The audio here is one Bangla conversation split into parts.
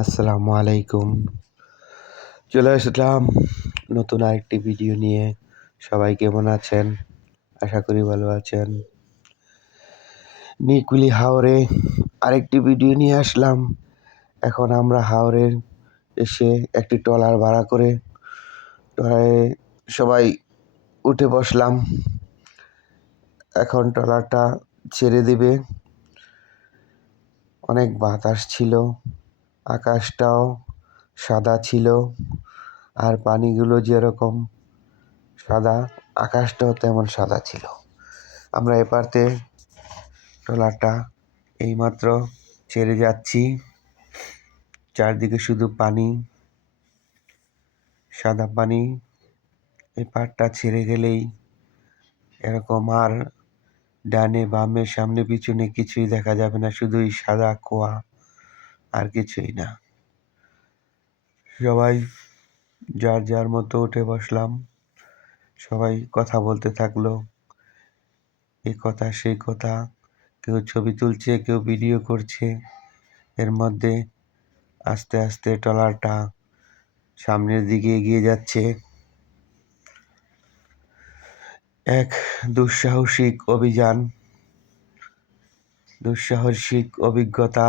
আসসালামু আলাইকুম। চলে আসলাম নতুন আরেকটি ভিডিও নিয়ে। সবাই কেমন আছেন? আশা করি ভালো আছেন। নিকুলি হাওরে আরেকটি ভিডিও নিয়ে আসলাম। এখন আমরা হাওরে এসে একটি ট্রলার ভাড়া করে ট্রলারে সবাই উঠে বসলাম। এখন ট্রলারটা ছেড়ে দিবে। অনেক বাতাস ছিল। আকাশটাও সাদা ছিল আর পানিগুলো যেরকম সাদা, আকাশটাও তেমন সাদা ছিল। আমরা এপারতে ট্রলারটা এইমাত্র ছেড়ে যাচ্ছি। চারদিকে শুধু পানি, সাদা পানি। এই পাড়টা ছেড়ে গেলেই এরকম আর ডানে বামে সামনে পিছনে কিছুই দেখা যাবে না, শুধুই সাদা কোয়া। আর কিছুই না। সবাই যার যার মতো উঠে বসলাম। সবাই কথা বলতে থাকল। এ কথা সেই কথা। কেউ ছবি তুলছে, কেউ ভিডিও করছে। এর মধ্যে আস্তে আস্তে ট্রলারটা সামনের দিকে এগিয়ে যাচ্ছে। এক দুঃসাহসিক অভিযান, দুঃসাহসিক অভিজ্ঞতা।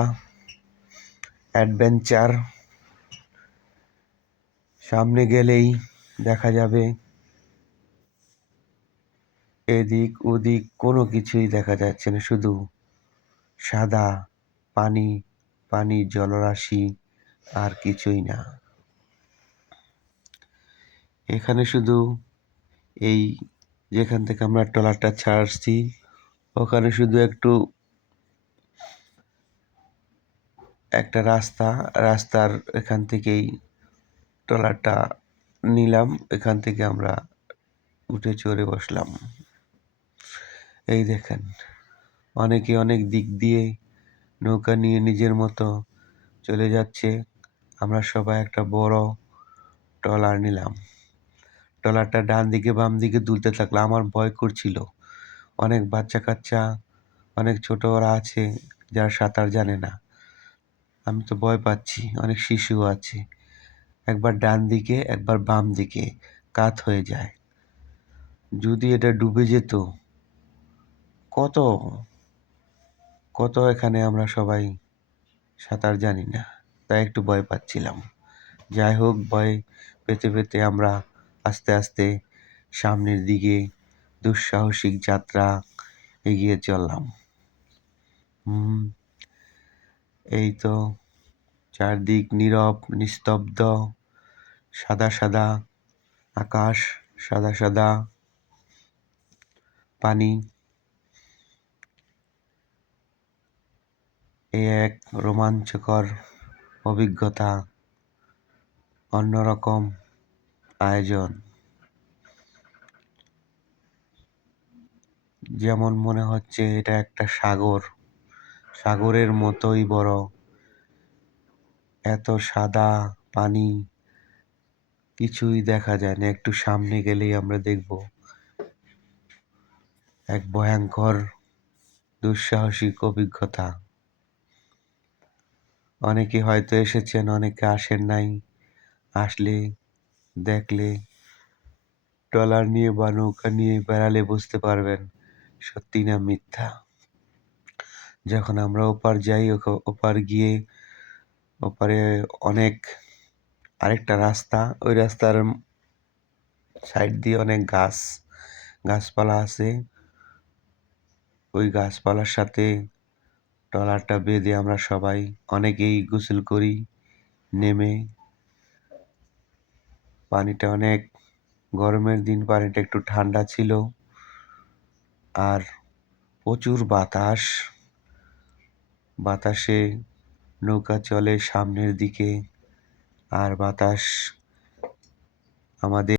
অ্যাডভেঞ্চার। সামনে গেলেই দেখা যাবে এদিক ওদিক কোনো কিছুই দেখা যাচ্ছে না, শুধু সাদা পানি পানি জলরাশি আর কিছুই না। এখানে শুধু এই যেখান থেকে আমরা ট্রলারটা ছাড়ছি, ওখানে শুধু একটু একটা রাস্তা, রাস্তার এখান থেকেই ট্রলারটা নিলাম, এখান থেকে আমরা উঠে চড়ে বসলাম। এই দেখেন, অনেকে অনেক দিক দিয়ে নৌকা নিয়ে নিজের মতো চলে যাচ্ছে। আমরা সবাই একটা বড় ট্রলার নিলাম। ট্রলারটা ডান দিকে বাম দিকে দুলতে থাকল আমার ভয় করছিল। অনেক বাচ্চা কাচ্চা অনেক ছোট ওরা আছে যারা সাঁতার জানে না। আমি তো ভয় পাচ্ছি, অনেক শিশু আছে। একবার ডান দিকে, একবার বাম দিকে, কাত হয়ে যায়। যদি এটা ডুবে যেত, কত? কত এখানে আমরা সবাই সাঁতার জানি না, তাই একটু ভয় পাচ্ছিলাম। যাই হোক, ভয় পেতে পেতে আমরা আস্তে আস্তে সামনের দিকে দুঃসাহসিক যাত্রা এগিয়ে চললাম। এই তো চারদিক নীরব, নিস্তব্ধ, সাদা সাদা, আকাশ সাদা সাদা, পানি। এই এক রোমাঞ্চকর অভিজ্ঞতা, অন্যরকম আয়োজন। যেমন মনে হচ্ছে এটা একটা সাগর। সাগরের মতোই বড়। এত সাদা পানি, কিছুই দেখা যায় না। একটু সামনে গেলেই আমরা দেখব। এক ভয়ঙ্কর, দুঃসাহসিক অভিজ্ঞতা। অনেকে হয়তো এসেছেন, অনেকে আসেন নাই। আসলে, দেখলে, ট্রলার নিয়ে বা নৌকা নিয়ে বেড়ালে বুঝতে পারবেন, সত্যি না মিথ্যা। যখন আমরা ওপার যাই ওপার গিয়ে ওপারে অনেক আরেকটা রাস্তা, ওই রাস্তার সাইড দিয়ে অনেক গাছ, গাছপালা আছে। ওই গাছপালার সাথে ট্রলারটা বেঁধে আমরা সবাই অনেকেই গোসল করি, নেমে। পানিটা অনেক, গরমের দিন পানিটা একটু ঠান্ডা ছিল। আর প্রচুর বাতাস। বাতাসে নৌকা চলে সামনের দিকে আর বাতাস আমাদের